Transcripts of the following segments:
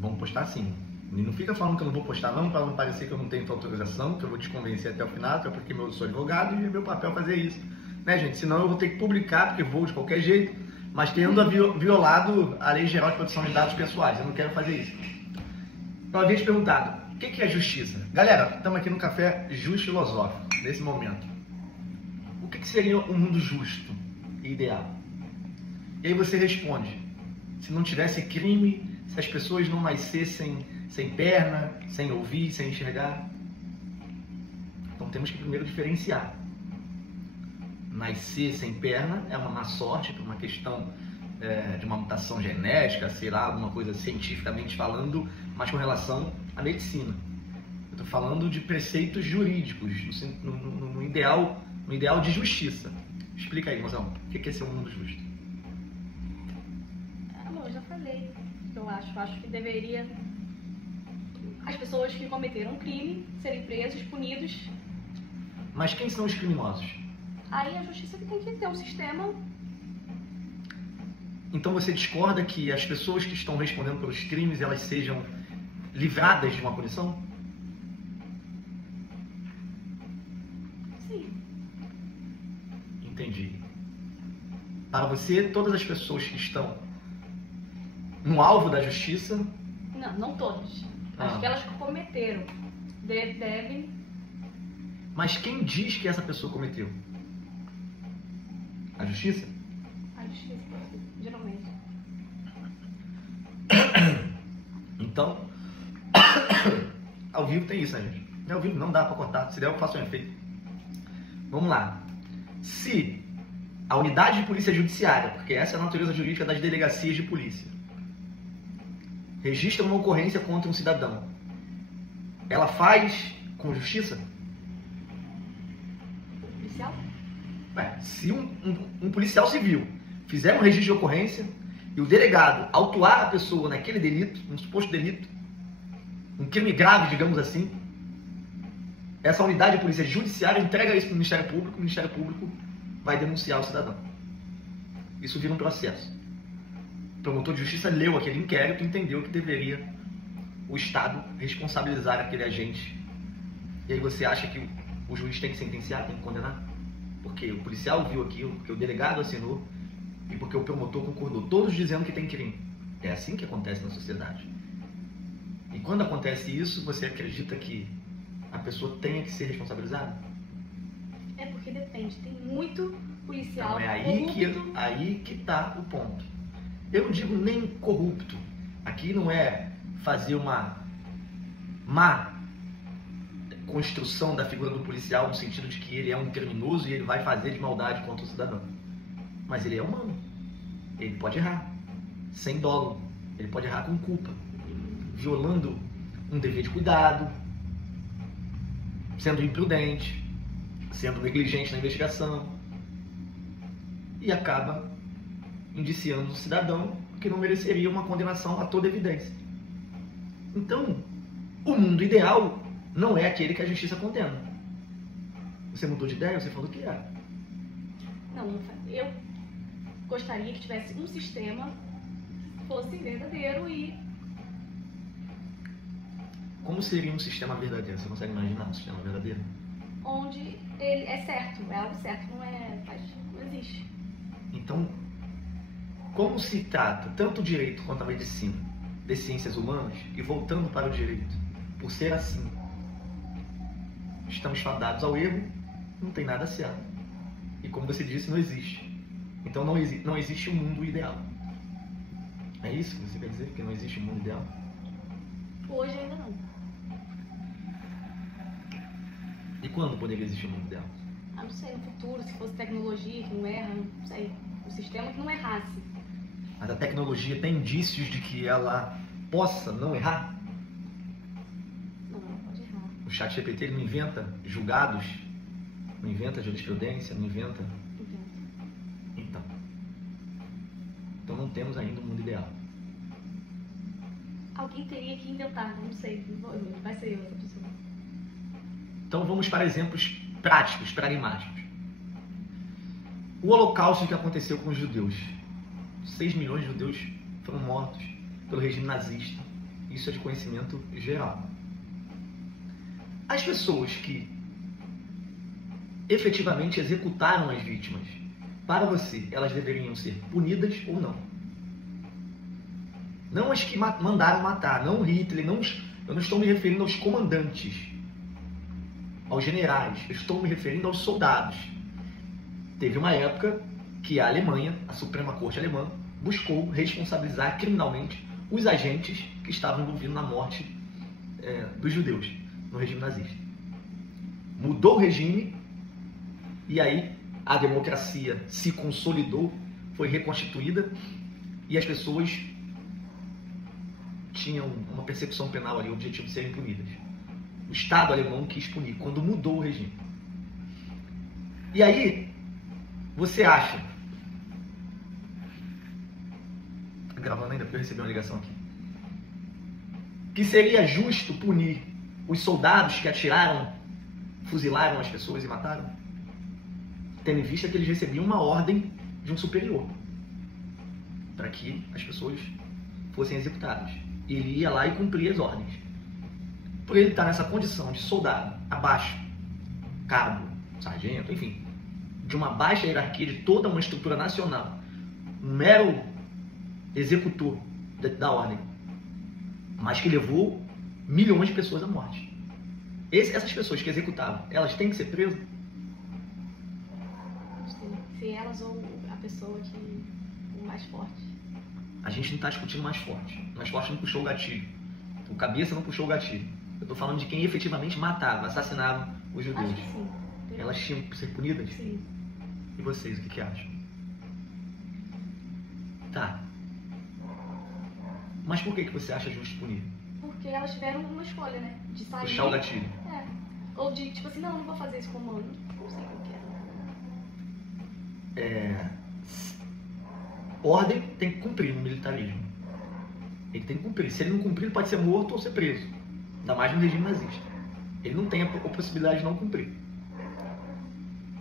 Vamos postar sim. E não fica falando que eu não vou postar não, para não parecer que eu não tenho tua autorização, que eu vou te convencer até o final, que é porque eu sou advogado e é meu papel fazer isso. Né, gente? Senão eu vou ter que publicar, porque vou de qualquer jeito, mas tendo violado a Lei Geral de Proteção de Dados Pessoais. Eu não quero fazer isso. Eu havia te perguntado, o que é justiça? Galera, estamos aqui no Café Justo Filosófico, nesse momento. O que seria um mundo justo e ideal? E aí você responde, se não tivesse crime, se as pessoas não nascessem sem perna, sem ouvir, sem enxergar. Então temos que primeiro diferenciar. Nascer sem perna é uma má sorte, por uma questão de uma mutação genética, sei lá, alguma coisa cientificamente falando, mas com relação à medicina. Eu estou falando de preceitos jurídicos, no ideal de justiça. Explica aí, mozão, o que é ser um mundo justo? Eu já falei o que eu acho. Acho que deveria as pessoas que cometeram crime serem presos, punidos. Mas quem são os criminosos? Aí a justiça que tem que ter um sistema. Então você discorda que as pessoas que estão respondendo pelos crimes, elas sejam livradas de uma punição? Sim. Entendi. Para você, todas as pessoas que estão no alvo da justiça... Não todas. Acho que elas que cometeram devem... Mas quem diz que essa pessoa cometeu? A justiça? A justiça, geralmente. Então, ao vivo tem isso, né, gente? Ao vivo não dá para cortar, se der eu faço um efeito. Vamos lá. Se a unidade de polícia judiciária, porque essa é a natureza jurídica das delegacias de polícia, registra uma ocorrência contra um cidadão, ela faz com justiça? Policial? Se um policial civil fizer um registro de ocorrência e o delegado autuar a pessoa naquele delito, um suposto delito, um crime grave, digamos assim, essa unidade de polícia judiciária entrega isso para o Ministério Público vai denunciar o cidadão. Isso vira um processo. O promotor de justiça leu aquele inquérito e entendeu que deveria o Estado responsabilizar aquele agente. E aí você acha que o juiz tem que sentenciar, tem que condenar? Porque o policial viu aquilo, porque o delegado assinou e porque o promotor concordou, todos dizendo que tem crime. É assim que acontece na sociedade. E quando acontece isso, você acredita que a pessoa tenha que ser responsabilizada? É porque depende, tem muito policial Então é corrupto. aí que está o ponto. Eu não digo nem corrupto. Aqui não é fazer uma má construção da figura do policial no sentido de que ele é um criminoso e ele vai fazer de maldade contra o cidadão. Mas ele é humano. Ele pode errar, sem dolo. Ele pode errar com culpa, violando um dever de cuidado, sendo imprudente, sendo negligente na investigação, e acaba indiciando o cidadão que não mereceria uma condenação a toda evidência. Então, o mundo ideal não é aquele que a justiça condena. Você mudou de ideia? Você falou que era. Não, eu gostaria que tivesse um sistema que fosse verdadeiro e... Como seria um sistema verdadeiro? Você consegue imaginar um sistema verdadeiro? onde ele é certo, é algo certo, não existe. Então, como se trata tanto o direito quanto a medicina de ciências humanas, e voltando para o direito, por ser assim, estamos fadados ao erro, não tem nada certo. E como você disse, não existe. Então não existe um mundo ideal. É isso que você quer dizer? Que não existe um mundo ideal? Hoje ainda não. E quando poderia existir um mundo ideal? Ah, não sei, no futuro, se fosse tecnologia que não erra, não sei. Um sistema que não errasse. Mas a tecnologia tem indícios de que ela possa não errar? Não, ela pode errar. O ChatGPT ele não inventa julgados, não inventa jurisprudência, não inventa... Inventa. Então não temos ainda um mundo ideal. Alguém teria que inventar, não sei, vai ser eu essa pessoa. Então vamos para exemplos práticos, pragmáticos. O Holocausto que aconteceu com os judeus. 6 milhões de judeus foram mortos pelo regime nazista. Isso é de conhecimento geral. As pessoas que efetivamente executaram as vítimas, para você, elas deveriam ser punidas ou não? Não as que mandaram matar, não Hitler, eu não estou me referindo aos comandantes, aos generais, eu estou me referindo aos soldados. Teve uma época que a Alemanha, a Suprema Corte Alemã, buscou responsabilizar criminalmente os agentes que estavam envolvidos na morte dos judeus no regime nazista. Mudou o regime e aí a democracia se consolidou, foi reconstituída e as pessoas tinham uma persecução penal ali, o objetivo de serem punidas. O Estado alemão quis punir quando mudou o regime. E aí, você acha... Tá gravando ainda porque eu recebi uma ligação aqui. Que seria justo punir os soldados que atiraram, fuzilaram as pessoas e mataram? Tendo em vista que eles recebiam uma ordem de um superior para que as pessoas fossem executadas. E ele ia lá e cumpria as ordens. Por ele estar nessa condição de soldado, abaixo, cabo, sargento, enfim, de uma baixa hierarquia de toda uma estrutura nacional, um mero executor da ordem, mas que levou milhões de pessoas à morte. Essas pessoas que executavam, elas têm que ser presas? Se elas ou a pessoa que o mais forte. A gente não está discutindo mais forte. O mais forte não puxou o gatilho. O cabeça não puxou o gatilho. Eu estou falando de quem efetivamente matava, assassinava os judeus. Acho que sim. Elas tinham que ser punidas? Sim. E vocês, o que acham? Tá. Mas por que você acha justo punir? Porque elas tiveram uma escolha, né? De sair. Puxar o gatilho. Ou de, tipo assim, não vou fazer esse comando. Não sei o que é. Ordem tem que cumprir no militarismo. Ele tem que cumprir. Se ele não cumprir, ele pode ser morto ou ser preso. Ainda mais no regime nazista. Ele não tem a possibilidade de não cumprir.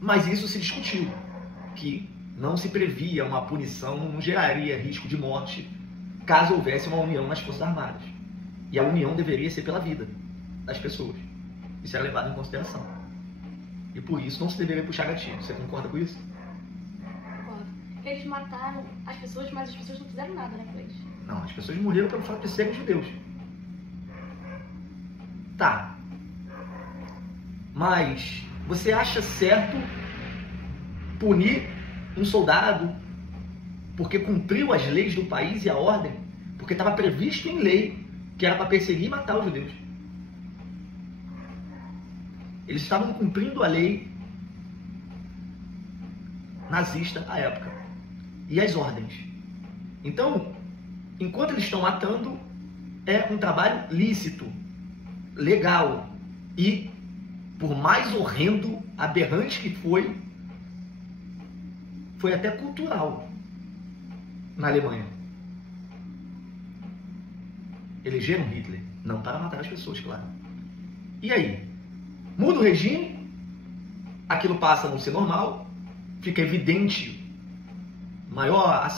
Mas isso se discutiu. Que não se previa uma punição, não geraria risco de morte caso houvesse uma união nas Forças Armadas. E a união deveria ser pela vida das pessoas. Isso era levado em consideração. E por isso não se deveria puxar gatilho. Você concorda com isso? Concordo. Eles mataram as pessoas, mas as pessoas não fizeram nada, né, com eles? Não, as pessoas morreram pelo fato de serem judeus. Tá. Mas você acha certo punir um soldado porque cumpriu as leis do país e a ordem? Porque estava previsto em lei que era para perseguir e matar os judeus. Eles estavam cumprindo a lei nazista à época e as ordens. Então, enquanto eles estão matando, é um trabalho lícito, legal e, por mais horrendo, aberrante que foi até cultural na Alemanha. Elegeram Hitler, não para matar as pessoas, claro. E aí? Muda o regime, aquilo passa a não ser normal, fica evidente maior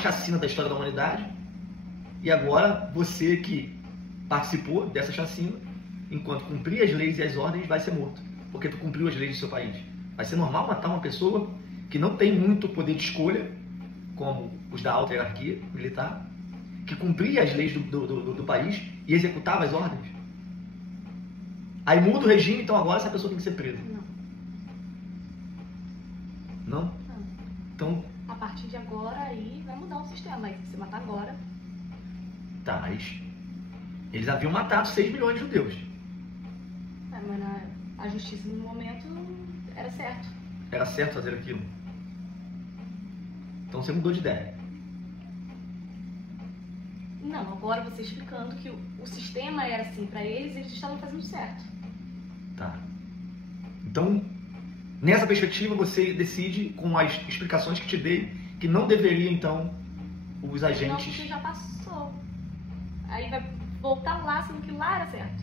chacina da história da humanidade, e agora você que participou dessa chacina, enquanto cumprir as leis e as ordens, vai ser morto, porque tu cumpriu as leis do seu país. Vai ser normal matar uma pessoa que não tem muito poder de escolha, como os da alta hierarquia militar, que cumpria as leis do país e executava as ordens? Aí muda o regime, então agora essa pessoa tem que ser presa. Não? Não? Então... A partir de agora, aí vai mudar o sistema. Mas se você matar agora... Tá, mas... Eles haviam matado 6 milhões de judeus. Mas a justiça no momento era certo. Era certo fazer aquilo. Então você mudou de ideia. Não, agora você explicando que o sistema era assim para eles, eles estavam fazendo certo. Tá. Então, nessa perspectiva, você decide, com as explicações que te dei, que não deveria, então, os agentes... Não, porque já passou. Aí vai voltar lá, sendo que lá era certo,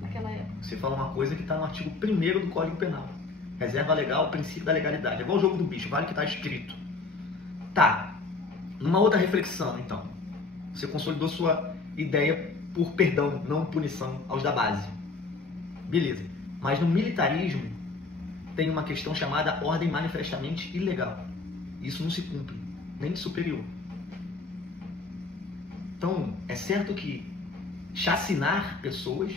naquela época. Você fala uma coisa que está no artigo 1º do Código Penal. Reserva legal, princípio da legalidade. É igual o jogo do bicho, vale o que está escrito. Tá. Numa outra reflexão, então. Você consolidou sua ideia por perdão, não punição aos da base. Beleza. Mas no militarismo tem uma questão chamada ordem manifestamente ilegal. Isso não se cumpre, nem de superior. Então, é certo que chacinar pessoas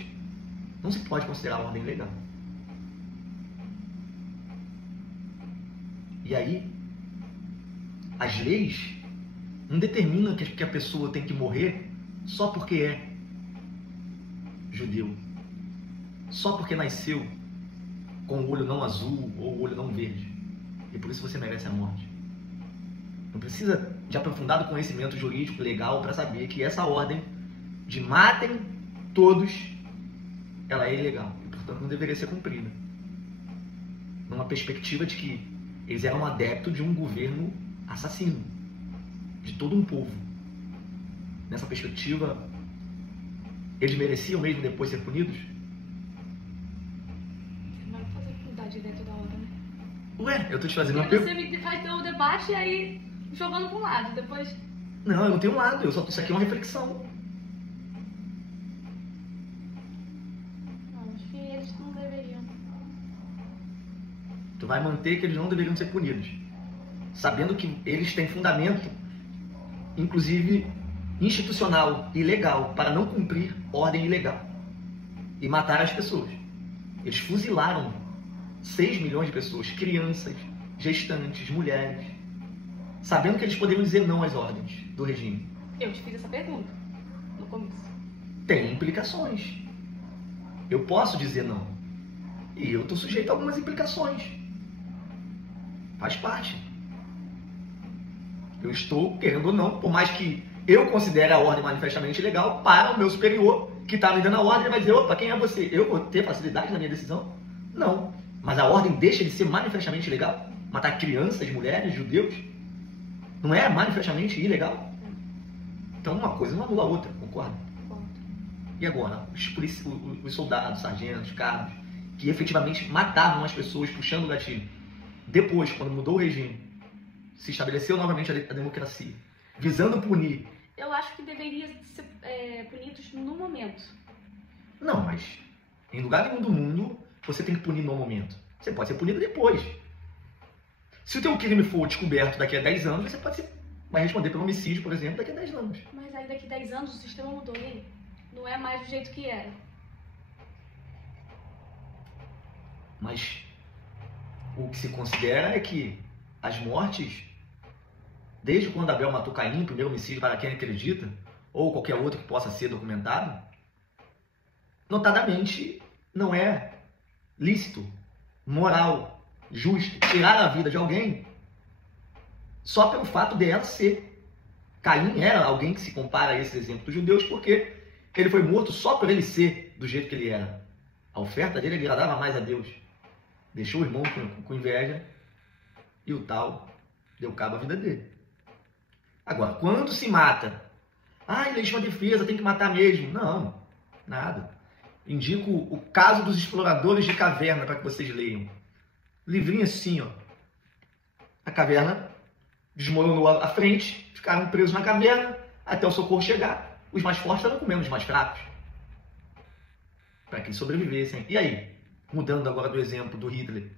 não se pode considerar ordem legal. E aí, as leis não determinam que a pessoa tem que morrer só porque é judeu, só porque nasceu com o olho não azul ou o olho não verde, e por isso você merece a morte. Não precisa de aprofundado conhecimento jurídico legal para saber que essa ordem de matem todos, ela é ilegal e portanto não deveria ser cumprida. Numa perspectiva de que eles eram adeptos de um governo assassino de todo um povo. Nessa perspectiva, eles mereciam mesmo depois ser punidos? Não fazer crueldade dentro da hora, né? Ué, eu tô te fazendo uma Porque pergunta. você me faz ter um debate e aí jogando para um lado, depois... Não, eu não tenho um lado, isso aqui é uma reflexão. Não, acho que eles não deveriam. Tu vai manter que eles não deveriam ser punidos, sabendo que eles têm fundamento, inclusive institucional e legal, para não cumprir ordem ilegal e matar as pessoas. Eles fuzilaram 6 milhões de pessoas, crianças, gestantes, mulheres, sabendo que eles poderiam dizer não às ordens do regime. Eu te fiz essa pergunta no começo. Tem implicações. Eu posso dizer não. E eu estou sujeito a algumas implicações. Faz parte. Eu estou, querendo ou não, por mais que eu considere a ordem manifestamente ilegal, para o meu superior, que está me dando a ordem, ele vai dizer, opa, quem é você? Eu vou ter facilidade na minha decisão? Não. Mas a ordem deixa de ser manifestamente ilegal? Matar crianças, mulheres, judeus? Não é manifestamente ilegal? Então uma coisa não anula a outra, concorda? E agora, os soldados, sargentos, cabos, que efetivamente matavam as pessoas puxando o gatilho, depois, quando mudou o regime, se estabeleceu novamente a democracia, visando punir. Eu acho que deveria ser punidos no momento. Não, mas em lugar nenhum do mundo você tem que punir no momento. Você pode ser punido depois. Se o teu crime for descoberto daqui a 10 anos, você vai responder pelo homicídio, por exemplo, daqui a 10 anos. Mas aí daqui a 10 anos o sistema mudou e aí? Não é mais do jeito que era. Mas o que se considera é que as mortes, desde quando Abel matou Caim, primeiro homicídio para quem acredita, ou qualquer outro que possa ser documentado, notadamente não é lícito, moral, justo tirar a vida de alguém só pelo fato dela ser. Caim era alguém que se compara a esse exemplo dos judeus porque ele foi morto só por ele ser do jeito que ele era. A oferta dele agradava mais a Deus. Deixou o irmão com inveja e o tal deu cabo à vida dele. Agora, quando se mata, legítima defesa, tem que matar mesmo. Não, nada. Indico o caso dos exploradores de caverna para que vocês leiam. Livrinho assim, ó. A caverna desmoronou à frente, ficaram presos na caverna até o socorro chegar. Os mais fortes estavam comendo os mais fracos para que eles sobrevivessem. E aí, mudando agora do exemplo do Hitler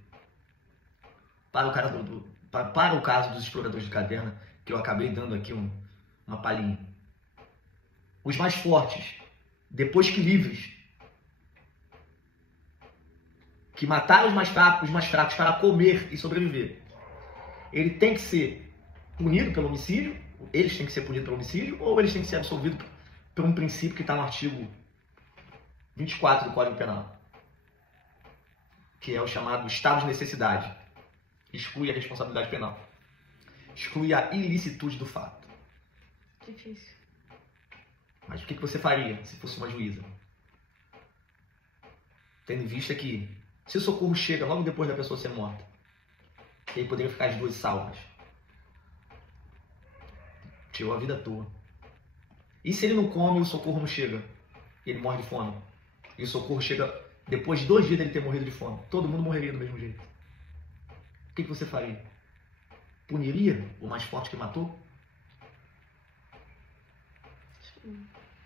para o caso dos exploradores de caverna, que eu acabei dando aqui uma palhinha. Os mais fortes, depois que livres, que mataram os mais fracos para comer e sobreviver, ele tem que ser punido pelo homicídio, eles têm que ser punidos pelo homicídio, ou eles têm que ser absolvidos por um princípio que está no artigo 24 do Código Penal, que é o chamado estado de necessidade. Exclui a responsabilidade penal. Exclui a ilicitude do fato. Difícil. Mas o que você faria se fosse uma juíza? Tendo em vista que, se o socorro chega logo depois da pessoa ser morta, ele poderia ficar as duas salvas. Tirou a vida à toa. E se ele não come e o socorro não chega? Ele morre de fome. E o socorro chega depois de 2 dias dele ter morrido de fome. Todo mundo morreria do mesmo jeito. O que você faria? Puniria o mais forte que matou?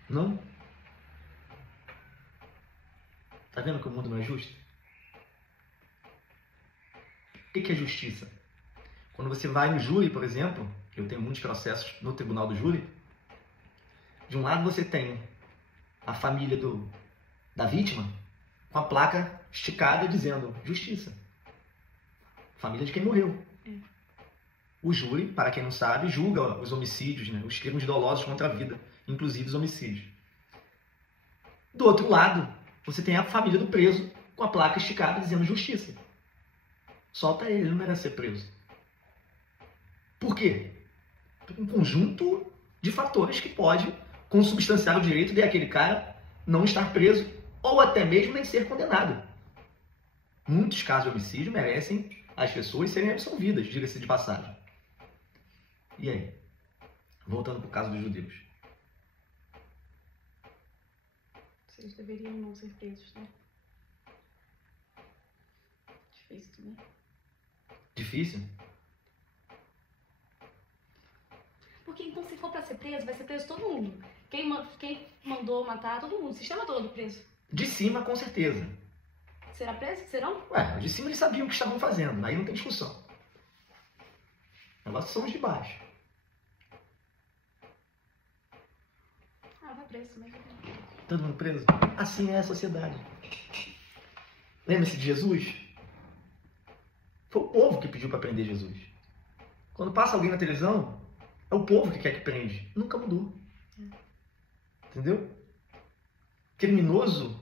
Não? Tá vendo que o mundo não é justo? O que é justiça? Quando você vai no júri, por exemplo, eu tenho muitos processos no tribunal do júri, de um lado você tem a família da vítima com a placa esticada dizendo justiça. Família de quem morreu. O júri, para quem não sabe, julga os homicídios, né? Os crimes dolosos contra a vida, inclusive os homicídios. Do outro lado, você tem a família do preso com a placa esticada dizendo justiça. Solta ele, ele não merece ser preso. Por quê? Um conjunto de fatores que pode consubstanciar o direito de aquele cara não estar preso ou até mesmo nem ser condenado. Muitos casos de homicídio merecem as pessoas serem absolvidas, diga-se de passagem. E aí? Voltando para o caso dos judeus. Vocês deveriam não ser presos, né? Difícil também. Difícil? Porque então, se for pra ser preso, vai ser preso todo mundo. Quem mandou matar, todo mundo. O sistema todo preso. De cima, com certeza. Será preso? Serão? Ué, de cima eles sabiam o que estavam fazendo, aí não tem discussão. Nós somos de baixo. Ah, vai preso mesmo. Todo mundo preso? Assim é a sociedade. Lembra-se de Jesus? Foi o povo que pediu para prender Jesus. Quando passa alguém na televisão, é o povo que quer que prende. Nunca mudou. Entendeu? Criminoso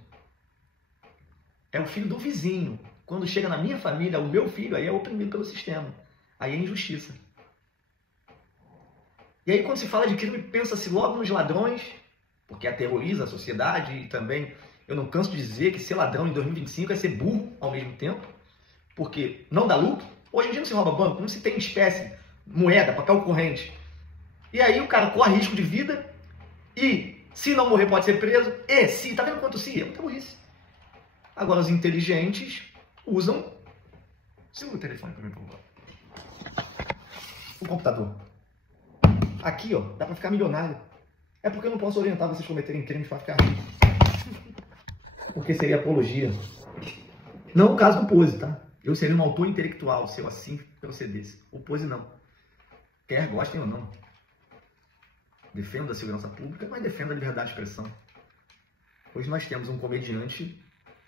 é o filho do vizinho. Quando chega na minha família, o meu filho, aí é oprimido pelo sistema. Aí é injustiça. E aí quando se fala de crime, pensa-se logo nos ladrões, porque aterroriza a sociedade e também, eu não canso de dizer que ser ladrão em 2025 é ser burro ao mesmo tempo, porque não dá lucro. Hoje em dia não se rouba banco, não se tem espécie, moeda, papel corrente. E aí o cara corre risco de vida e se não morrer pode ser preso. E se, tá vendo quanto se? É muita burrice. Agora os inteligentes usam... Segura o telefone para mim, por favor. O computador. Aqui, ó, dá para ficar milionário. É porque eu não posso orientar vocês a cometerem crimes para ficar ricos. Porque seria apologia. Não o caso do Pose, tá? Eu seria um autor intelectual se eu assim procedesse. O Pose não. Quer gostem ou não. Defendo a segurança pública, mas defendo a liberdade de expressão. Hoje nós temos um comediante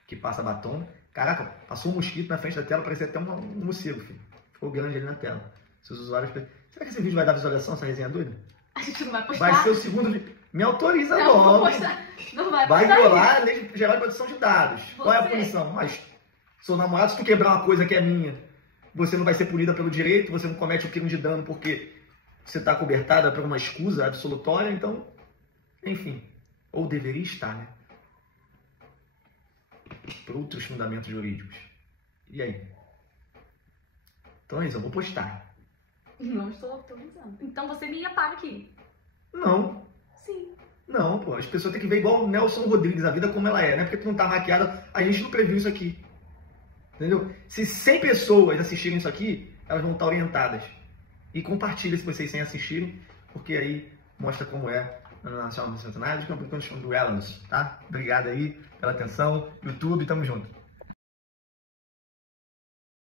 que passa batom. Caraca, passou um mosquito na frente da tela, parecia até um morcego, filho. Ficou grande ali na tela. Seus usuários... Será que esse vídeo vai dar visualização, essa resenha doida? A gente não vai postar. Vai ser o segundo vídeo. Me autoriza não, logo. Não postar. Não vai Vai postar. violar a Lei Geral de Proteção de Dados. Qual é a punição? Mas, sou namorado, se tu quebrar uma coisa que é minha, você não vai ser punida pelo direito, você não comete o crime de dano porque você está cobertada por uma escusa absolutória, então, enfim. Ou deveria estar, né? Por outros fundamentos jurídicos. E aí? Então é isso, eu vou postar. Não estou autorizando. Então você me apaga aqui. Não. Sim. Não, pô. As pessoas têm que ver igual o Nelson Rodrigues, a vida como ela é. Não é porque tu não tá maquiada, a gente não previu isso aqui. Entendeu? Se 100 pessoas assistirem isso aqui, elas vão estar orientadas. E compartilha se vocês sem assistirem, porque aí mostra como é na Nacional do Centenário, do Campeonato do Elans, tá? Obrigado aí pela atenção. YouTube, tamo junto.